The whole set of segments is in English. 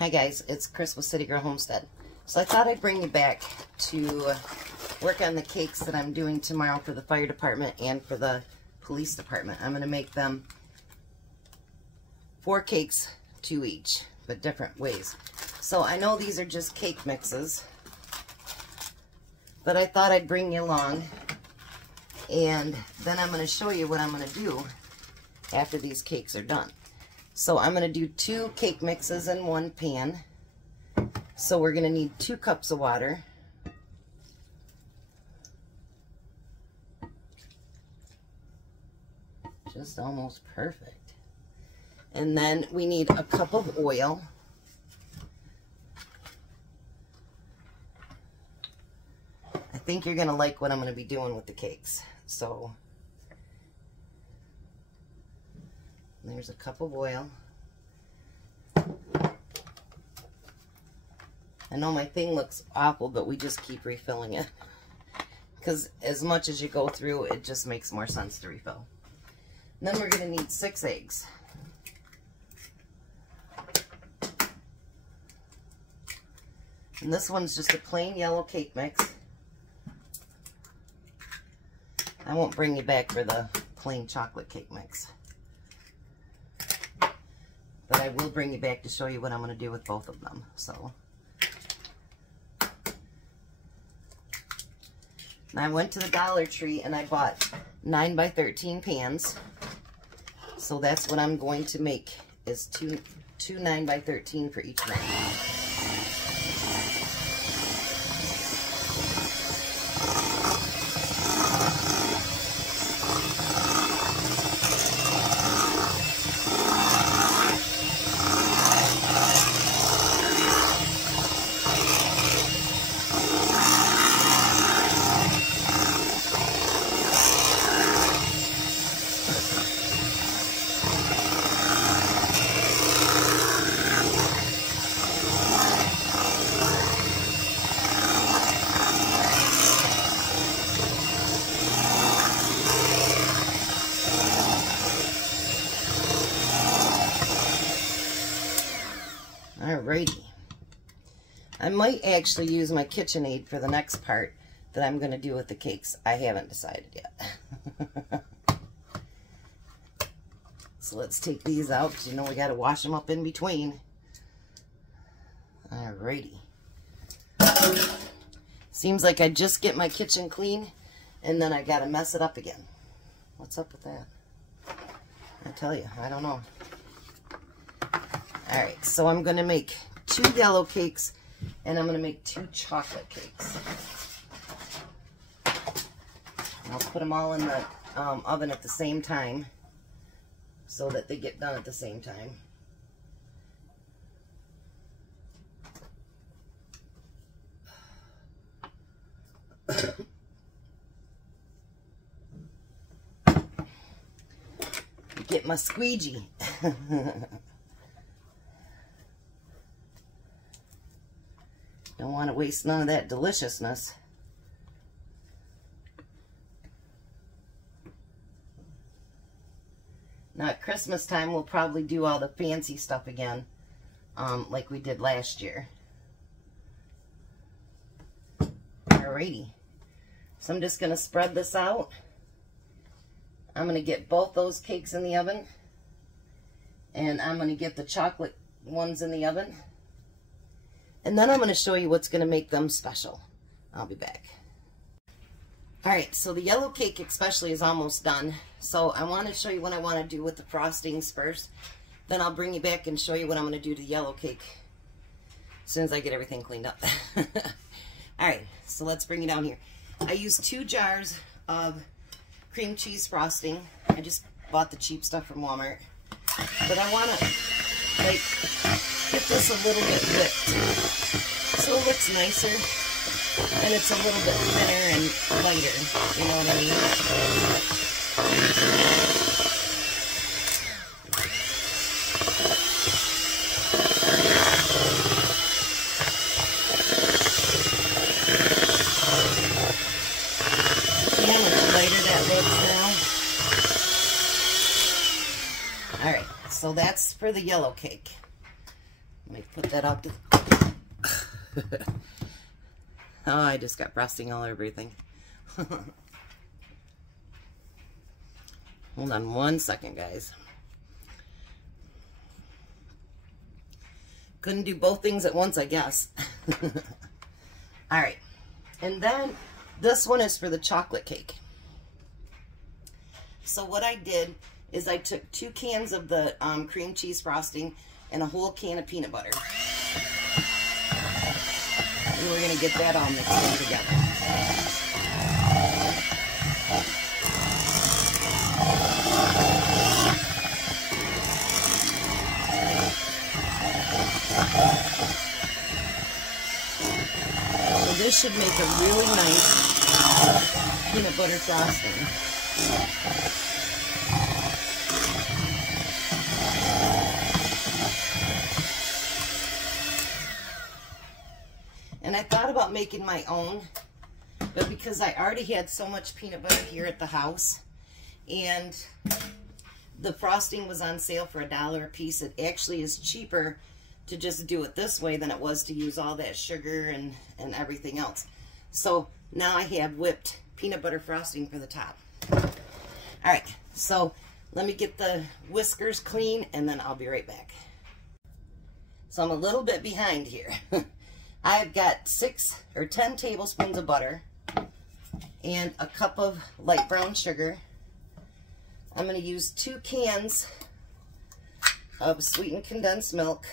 Hi guys, it's Chris with City Girl Homestead. So I thought I'd bring you back to work on the cakes that I'm doing tomorrow for the fire department and for the police department. I'm going to make them 4 cakes, 2 each, but different ways. So I know these are just cake mixes, but I thought I'd bring you along, and then I'm going to show you what I'm going to do after these cakes are done. So I'm going to do 2 cake mixes in one pan. So we're going to need 2 cups of water. Just almost perfect. And then we need a cup of oil. I think you're going to like what I'm going to be doing with the cakes. So there's a cup of oil. I know my thing looks awful, but we just keep refilling it. Because as much as you go through, it just makes more sense to refill. And then we're going to need 6 eggs. And this one's just a plain yellow cake mix. I won't bring you back for the plain chocolate cake mix. But I will bring you back to show you what I'm going to do with both of them. So I went to the Dollar Tree and I bought 9 by 13 pans. So that's what I'm going to make, is two 9 by 13 for each one. Alrighty. I might actually use my KitchenAid for the next part that I'm going to do with the cakes. I haven't decided yet. So let's take these out, because you know we got to wash them up in between. Alrighty. Seems like I just get my kitchen clean and then I got to mess it up again. What's up with that? I tell you, I don't know. Alright, so I'm going to make 2 yellow cakes, and I'm going to make 2 chocolate cakes. And I'll put them all in the oven at the same time, so that they get done at the same time. Get my squeegee. Don't want to waste none of that deliciousness. Now at Christmas time, we'll probably do all the fancy stuff again, like we did last year. Alrighty. So I'm just going to spread this out. I'm going to get both those cakes in the oven. And I'm going to get the chocolate ones in the oven. And then I'm going to show you what's going to make them special. I'll be back. Alright, so the yellow cake especially is almost done. So I want to show you what I want to do with the frostings first. Then I'll bring you back and show you what I'm going to do to the yellow cake as soon as I get everything cleaned up. Alright, so let's bring it down here. I used 2 jars of cream cheese frosting. I just bought the cheap stuff from Walmart. But I want to, like, get this a little bit whipped so it looks nicer and it's a little bit thinner and lighter, you know what I mean? See how much lighter that looks now? Alright, so that's for the yellow cake. Let me put that out. Oh, I just got frosting all over everything. Hold on 1 second, guys. Couldn't do both things at once, I guess. All right. And then this one is for the chocolate cake. So what I did is I took 2 cans of the cream cheese frosting and a whole can of peanut butter. And we're going to get that all mixed in together. So this should make a really nice peanut butter frosting. And I thought about making my own, but because I already had so much peanut butter here at the house, and the frosting was on sale for $1 a piece, it actually is cheaper to just do it this way than it was to use all that sugar and everything else. So now I have whipped peanut butter frosting for the top. All right, so let me get the whiskers clean and then I'll be right back. So I'm a little bit behind here. I've got 6 or 10 tablespoons of butter and a cup of light brown sugar. I'm going to use 2 cans of sweetened condensed milk.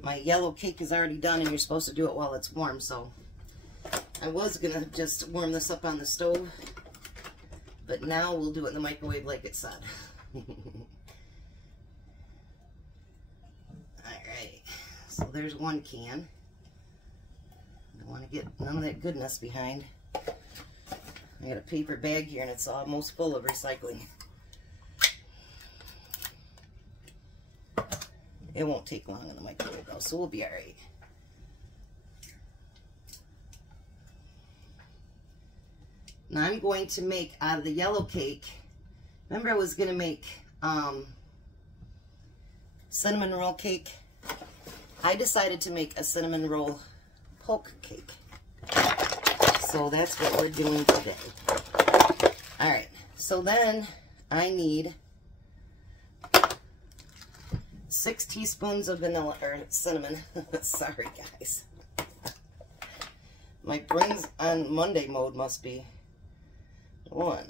My yellow cake is already done and you're supposed to do it while it's warm, so I was going to just warm this up on the stove, but now we'll do it in the microwave like it said. Alright, so there's 1 can. I want to get none of that goodness behind. I got a paper bag here and it's almost full of recycling. It won't take long in the microwave though, so we'll be alright. Now I'm going to make out of the yellow cake. Remember I was going to make cinnamon roll cake? I decided to make a cinnamon roll poke cake. So that's what we're doing today. Alright, so then I need 6 teaspoons of vanilla, or cinnamon. Sorry, guys. My brain's on Monday mode must be. 1,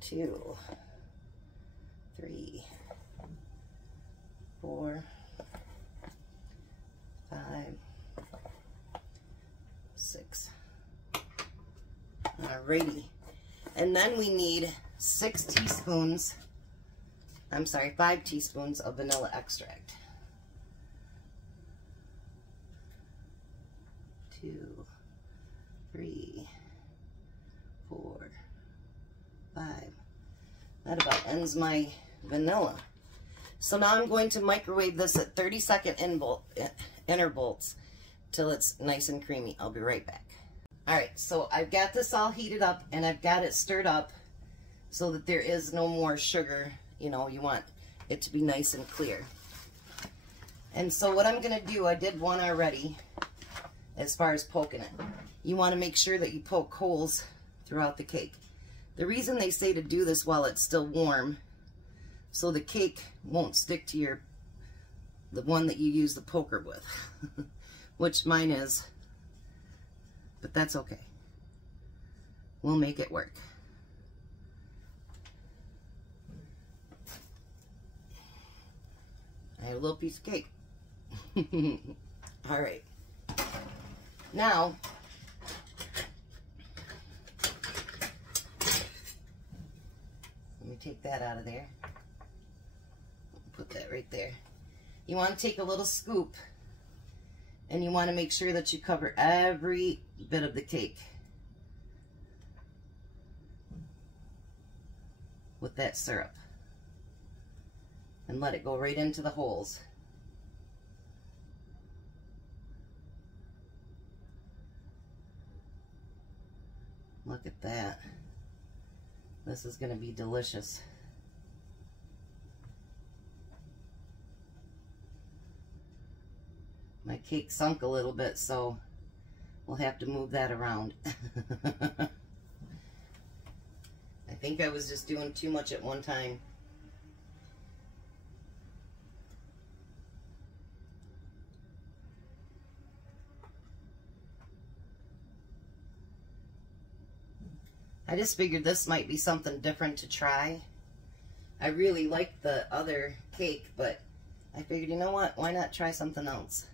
2, 3, 4, 5, 6. Alrighty. And then we need 5 teaspoons of vanilla extract. 2, 3, 4, 5. That about ends my vanilla. So now I'm going to microwave this at 30-second intervals till it's nice and creamy. I'll be right back. Alright, so I've got this all heated up and I've got it stirred up so that there is no more sugar. You know, you want it to be nice and clear. And so what I'm going to do, I did one already as far as poking it. You want to make sure that you poke holes throughout the cake. The reason they say to do this while it's still warm, so the cake won't stick to the one that you use the poker with, which mine is, but that's okay. We'll make it work. I had a little piece of cake. All right. Now, let me take that out of there. Put that right there. You want to take a little scoop and you want to make sure that you cover every bit of the cake with that syrup and let it go right into the holes. Look at that. This is going to be delicious. My cake sunk a little bit, so we'll have to move that around. I think I was just doing too much at one time. I just figured this might be something different to try. I really like the other cake, but I figured, you know what? Why not try something else?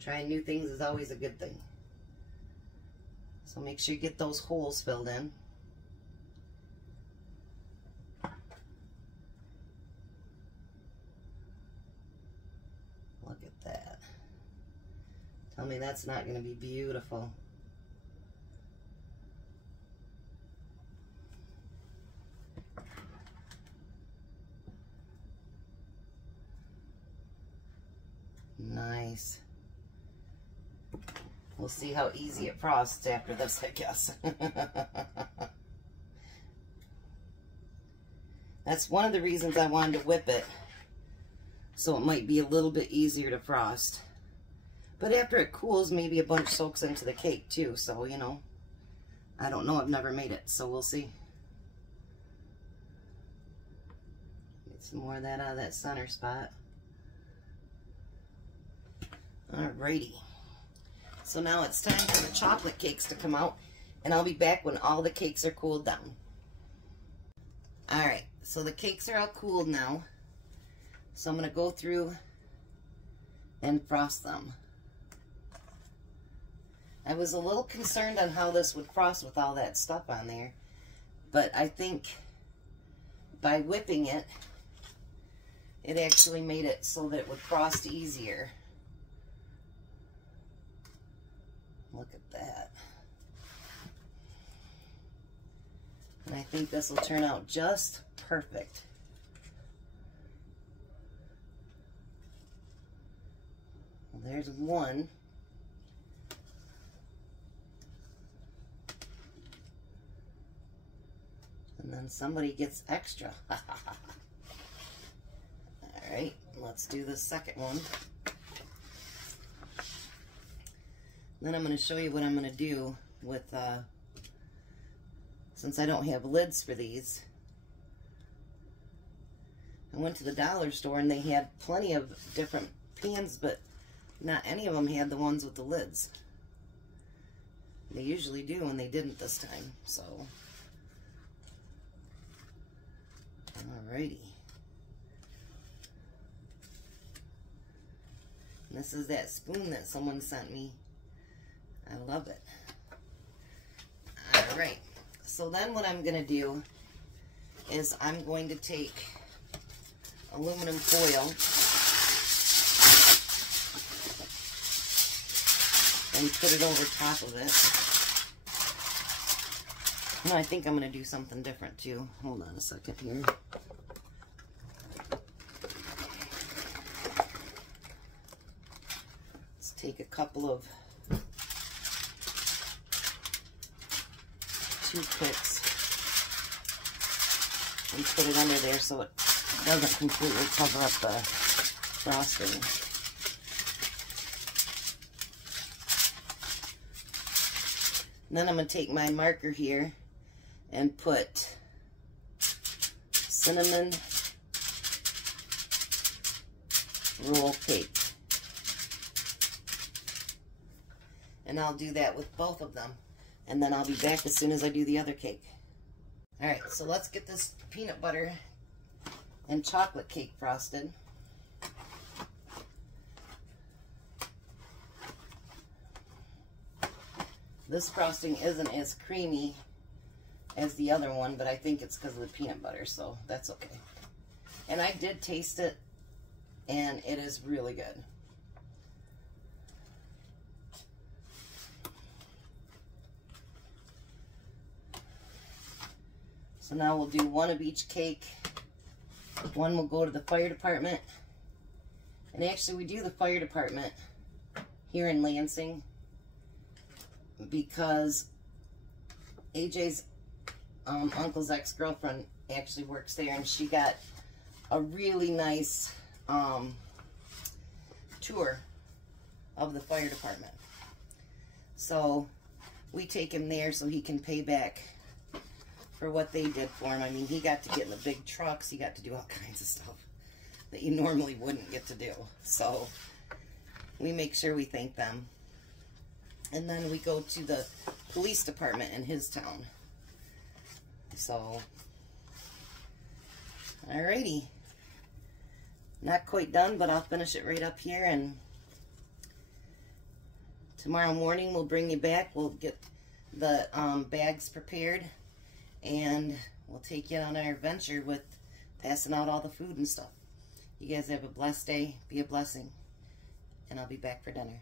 Trying new things is always a good thing. So make sure you get those holes filled in. Look at that. Tell me that's not going to be beautiful. Nice. We'll see how easy it frosts after this, I guess. That's one of the reasons I wanted to whip it, so it might be a little bit easier to frost. But after it cools, maybe a bunch soaks into the cake too, so, you know, I don't know. I've never made it, so we'll see. Get some more of that out of that center spot. Alrighty. So now it's time for the chocolate cakes to come out, and I'll be back when all the cakes are cooled down. Alright, so the cakes are all cooled now. So I'm going to go through and frost them. I was a little concerned on how this would frost with all that stuff on there, but I think by whipping it, it actually made it so that it would frost easier. Look at that. And I think this will turn out just perfect. Well, there's one. And then somebody gets extra. Alright, let's do the second one. Then I'm going to show you what I'm going to do with, since I don't have lids for these. I went to the dollar store and they had plenty of different pans, but not any of them had the ones with the lids. They usually do, and they didn't this time, so. Alrighty. And this is that spoon that someone sent me. I love it. Alright, so then what I'm going to do is I'm going to take aluminum foil and put it over top of it. No, I think I'm going to do something different too. Hold on a second here. Let's take a couple of toothpicks and put it under there so it doesn't completely cover up the frosting. And then I'm going to take my marker here and put cinnamon roll cake. And I'll do that with both of them. And then I'll be back as soon as I do the other cake. Alright, so let's get this peanut butter and chocolate cake frosted. This frosting isn't as creamy as the other one, but I think it's because of the peanut butter, so that's okay. And I did taste it, and it is really good. So now we'll do one of each cake. One will go to the fire department. And actually we do the fire department here in Lansing because AJ's uncle's ex-girlfriend actually works there, and she got a really nice tour of the fire department. So we take him there so he can pay back for what they did for him. I mean, he got to get in the big trucks. He got to do all kinds of stuff that you normally wouldn't get to do. So we make sure we thank them. And then we go to the police department in his town. So, alrighty. Not quite done, but I'll finish it right up here, and tomorrow morning we'll bring you back. We'll get the bags prepared, and we'll take you on our adventure with passing out all the food and stuff. You guys have a blessed day. Be a blessing. And I'll be back for dinner.